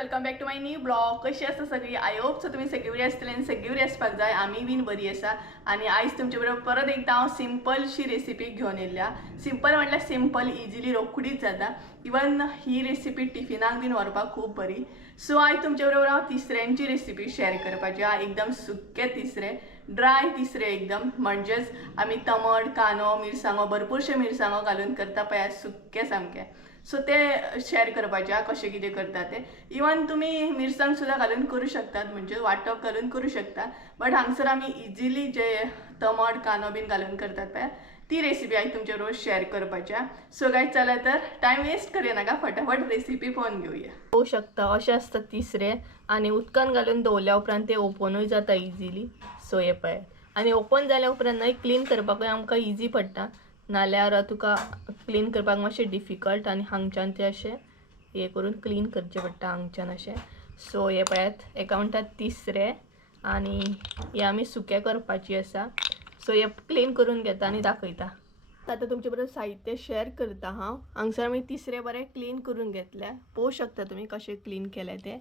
Welcome back to my new blog. कशी आसा सगळी? आय होप सो तुम्ही सगळी बरी आसतली आनी सगळी बरी आसपाक जाय. आमी बीन बरी आसा आणि आयज तुमचे बरोबर परत एकदा हांव सिंपलशी रेसिपी घेवन येयल्या. सिंपल म्हटल्यार सिंपल इजिली रोखडीच जाता. इवन ही रेसिपी टिफिनाक बीन व्हरपाक खूब बरी. सो आयज तुमचे बरोबर हांव तिसऱ्यांची रेसिपी शेअर करपाची आहा. एकदम सुके तिसरे, ड्राय तिसरे एकदम. म्हणजेच आमी टमाट, कांदो, मिरसांगो, भरपूरशे मिरसांगो घालून करता पळय सुके सामके. सो ते शेअर करपाचे कशें कितें करता ते. इवन तुम्ही मिरसांग सुद्धा घालून करू शकतात, म्हणजे वाटप घालून करू शकता. बट हांगसर आमी इजिली जे टमाट कांदो बीन घालून करतात पळय ती रेसिपी आयज तुमचे बरोबर शेअर करपाची. सो गायज चला तर टाइम वेस्ट करिनाका, फटाफट रेसिपी पळोवन घेवया. होऊ शकता अशें आसता तिसरे आणि उदकान घालून दवरल्या उपरांत ते ओपनूय जाता इजिली. सो हे पळय, आणि ओपन जाल्या उपरांत न्हय क्लीन करपाकूय आमकां इजी पडटा. नाल्यार तुका क्लीन करपाक मातशें डिफिकल्ट आणि हांगच्यान ते अशें हे करून क्लीन करचें पडटा हांगच्यान अशें. सो हे पळयात एका म्हणटात तिसरे आणि हे आमी सुके करपाची आसा. सो हे क्लीन करून घेता आणि दाखयता. आता तुमचे बरोबर साहित्य शेअर करता हांव. हांगसर आमी तिसरे बरें क्लीन करून घेतल्या. पळोवंक शकता तुम्ही कशें क्लीन केले ते.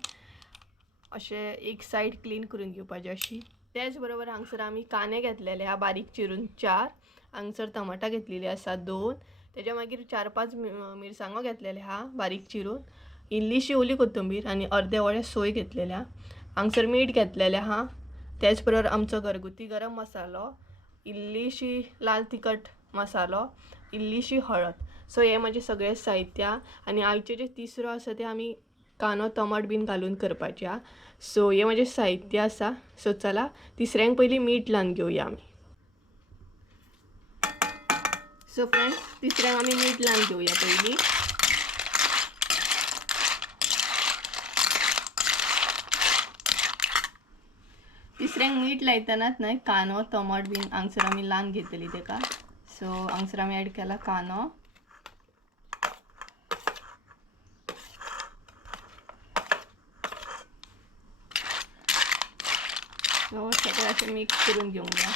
अशें एक साईड क्लीन करून घेवपाची अशी. त्याच बरोबर हांगसर आमी कांदे घेतलेले हा बारीक चिरून 4. हांगसर टमाटां घेतलेली आसा 2. तेच्या मागीर 4-5 मिरसांगो घेतलेले हा बारीक चिरून. इल्लीशी ओली कोथंबीर आणि अर्दे वळे सोय घेतलेल्या. हांगसर मीठ घेतलेले हा. त्याच बरोबर आमचो घरगुती गरम मसालो, इल्लीशी लाल तिखट मसालो, इल्लीशी हळद. सो हे माझे सगळे साहित्य. आणि आयचे जे तिसरो आसा ते आमी कांदो टमाट बीन घालून करपाचे हा. सो हे माझे साहित्य आसा. सो चला तिसऱ्यांक पयलीं मीठ लावन घेवया आमी. सो फ्रेंड्स, तिसऱ्यांक आमी मीठ लावन घेवया पयलीं. तिसऱ्यांक मीठ लायतनाच न्हय कांदो टमाट बीन हांगसर आमी लावन घेतली तेका. सो हांगसर आमी ॲड केला कांदो. सो सगळें अशें मिक्स करून घेवया.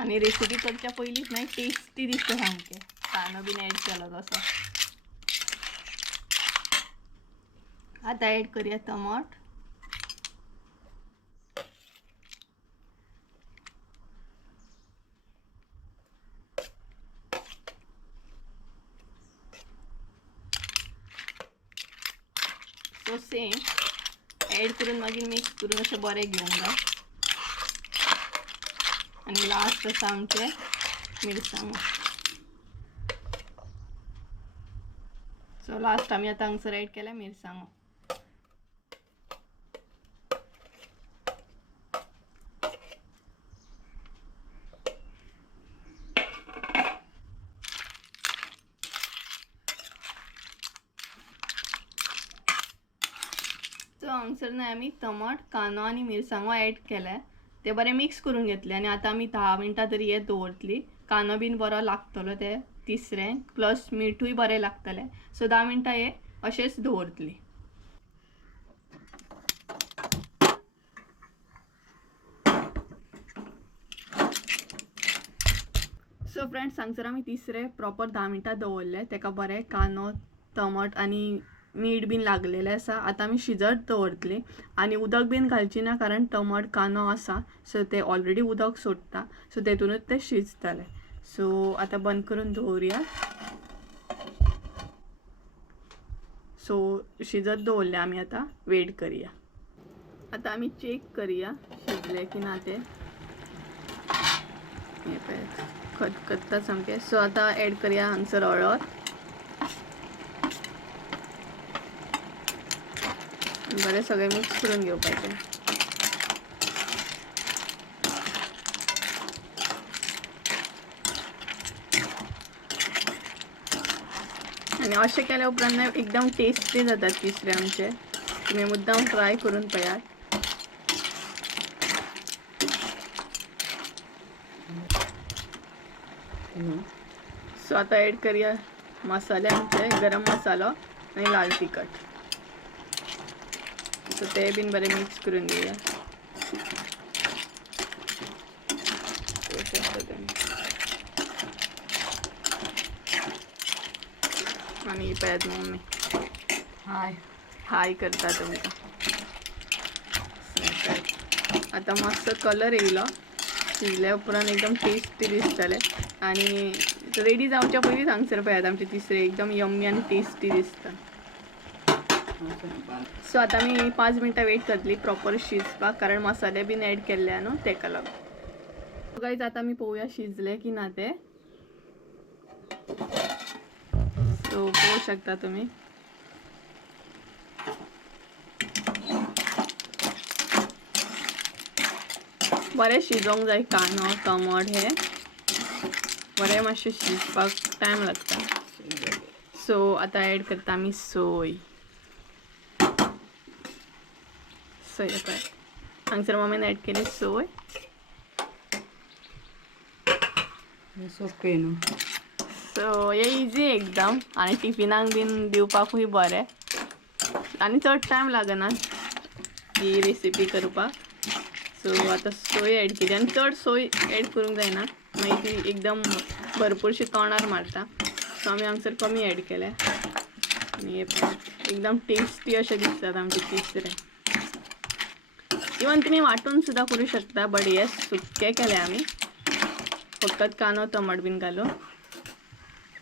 आणि रेसिपी करच्या पयलींच न्हय टेस्टी दिसता सामकें कांदो बीन ॲड केलो तसो. आता ॲड करूया टमाट. सो सेम ॲड करून मागीर मिक्स करून अशें बरें घेवंक जाय. आणि लास्ट आसा आमचे मिरसांगो. सो लास्ट आमी आतां हांगसर ॲड केल्या मिरसांगो. सो हांगसर न्हय आमी टमाट कांदो आनी मिरसांगो ॲड केल्या. ते बरें मिक्स करून घेतले आणि आता आमी 10 मिनटां तरी हे दवरतली. कांदो बीन बरो लागतलो ते तिसऱ्यांक, प्लस मिठूय बरें लागतलें. सो 10 मिनटां हे अशेंच दवरतली. सो फ्रेंड्स, हांगसर आमी तिसरे प्रॉपर 10 मिनटां दवरले. तेका बरें कांदो टमाट आणि मीठ बीन लागलेले आसा. आता आमी शिजत दवरतली आणि उदक बीन घालची ना, कारण टमाट कांदो आसा सो ते ऑलरेडी उदक सोडटा. सो तेतूनच ते शिजतले. सो आता बंद करून दवरुया. सो शिजत दवरले आमी. आता वेट करूया. आता आमी चेक करूया शिजले की ना ते. हे पळय खतखत्ता सामके. सो आता ॲड करूया हांगसर हळद. बरें सगळें मिक्स करून घेवपाचें. आणि अशें केल्या उपरांत एकदम टेस्टी जातात तिसरे आमचे. तुम्ही मुद्दाम ट्राय करून पळयात. सो आता ॲड करूया मसाले आमचे गरम मसालो आणि लाल तिखट. सो ते बीन बरें मिक्स करून घेऊया. आणि पळयात मम्मी हाय करता तुमका. आता मस्त कलर येयलो, शिजल्या उपरांत एकदम टेस्टी दिसतले. आणि रेडी जावच्या पयलीं हांगसर पळयात आमचे तिसरे एकदम यम्मी आणि टेस्टी दिसता. सो आता मी 5 मिनटां वेट करतली प्रॉपर शिजपाक, कारण मसाले बीन ॲड केल्ले न्हू तेका लागून. गाईज आता मी पळोवया शिजले की ना ते. सो पळोवू शकता तुम्ही. बरें शिजोंक जाय कांदो टमाट हे बरें मातशें शिजपाक टायम लागता. सो आता ॲड करता आमी सोय. पळय हांगसर मम्मीन ॲड केली सोय. सोपे न्हू. सो हे इजी एकदम आणि टिफिनाक बीन दिवपाकूय बरें आणि चड टायम लागना ही रेसिपी करपाक. सो आता सोय ॲड केली आणि चड सोय ॲड करूंक जायना, मागीर ती एकदम भरपूरशी तोंडार मारता. सो आमी हांगसर कमी ॲड केले आणि हे एकदम टेस्टी अशें दिसतात आमचे तिसरे. इवन तुम्ही वाटून सुद्धा करू शकता, बट हे सुक्के केले आमी फकत कांदो टमाट बीन घालून.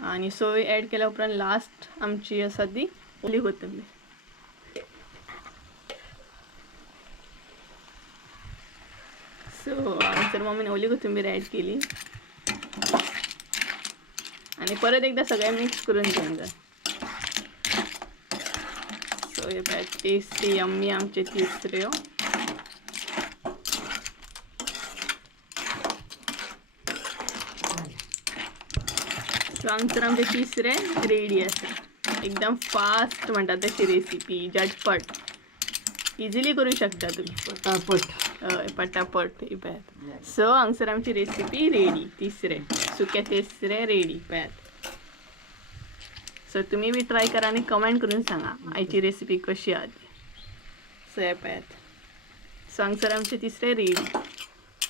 आणि सोय ॲड केल्या उपरांत लास्ट आमची आसा ती ओली कोथंबीर. सो हांगसर मम्मीन ओली कोथंबीर ॲड केली आणि परत एकदा सगळे मिक्स करून घेऊन जाय. सो हे पळय टेस्टी यम्मी आमचे तिसऱ्यो. सो हांगसर आमचे तिसरे रेडी आसा. एकदम फास्ट म्हणटा तशी रेसिपी, झटपट इजिली करू शकता तुम्ही. पटापट. हय पटापट. पळयात. सो हांगसर आमची रेसिपी रेडी. तिसरे सुके तिसरे रेडी पळयात. सो तुम्ही बी ट्राय करा आणि कमेंट करून सांगा आयची रेसिपी कशी आहा ती. सो हे पळयात. सो हांगसर आमचे तिसरे रेडी.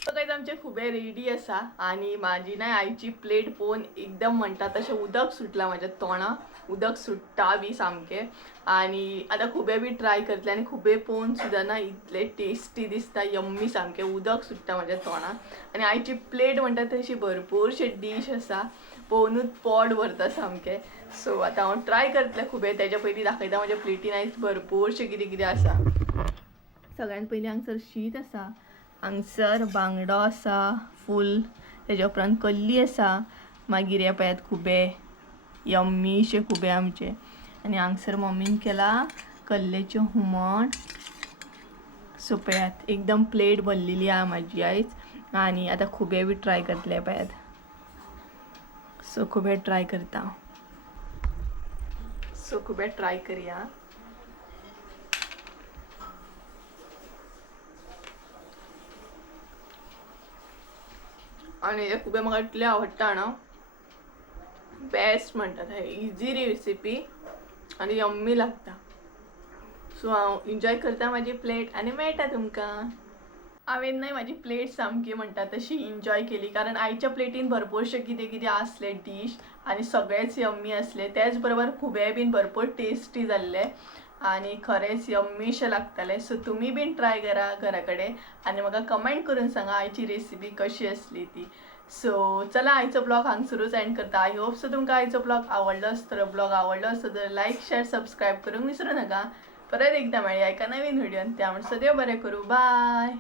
सो गाईज आमचे खुबे रेडी आसा आणि माझी नाही आईची प्लेट पळोवन एकदम म्हणटा तशें उदक सुटला म्हाज्या तोंडाक. उदक सुट्टा बी सामके. आणि आता खुबे बी ट्राय करतले आणि खुबे पळोवन सुद्दां ना इतले टेस्टी दिसता, यम्मी सामके. उदक सुट्टा म्हाज्या तोंडाक. आणि आईची प्लेट म्हणटा तशी भरपूरशे डीश आसा, पळोवनूच पोट भरता सामकें. सो आता हांव ट्राय करतलें खुबे. तेच्या पयलीं दाखयता म्हाज्या प्लेटीन आयज भरपूरशें कितें कितें आसा. सगळ्यान पयलीं हांगसर शीत आसा, हांगसर बांगडो आसा फूल, तेच्या उपरांत कल्ली आसा, मागीर हे पळयात खुबे यम्मीशे खुबे आमचे. आणि हांगसर मम्मीन केला कल्लेचें हुमण. सो पळयात एकदम प्लेट भरलेली आहा म्हाजी आयज. आणि आता खुबे बी ट्राय करतले पळयात. सो खुबे ट्राय करता. सो खुबे ट्राय करया. आणि हे खुबे म्हाका इतले आवडटा ना, बेस्ट म्हणटात. हे इजी रेसिपी आणि यम्मी लागता. सो हांव एन्जॉय करता म्हाजी प्लेट आणि मेळटा तुमकां. हांवें न्हय म्हाजी प्लेट सामकी म्हणटा तशी एन्जॉय केली, कारण आईच्या प्लेटीन भरपूरशे कितें कितें आसले डीश आणि सगळेच यम्मी असले. त्याच बरोबर खुबे बीन भरपूर टेस्टी जाल्ले आणि खरेंच यम्मीशे लागताले. सो तुम्ही बीन ट्राय करा घरा कडेन आणि म्हाका कमेंट करून सांगा आयची रेसिपी कशी असली ती. सो चला आयचो ब्लॉग हांगसरूच एंड करता. आय होप सो तुमकां आयचो ब्लॉग आवडलो आसतलो. ब्लॉग आवडलो आसत तर लाईक शेअर सबस्क्राईब करूंक विसरू नका. परत एकदा मेळया एका नवीन व्हिडिओन. त्या म्हणसर देव बरें करूं. बाय.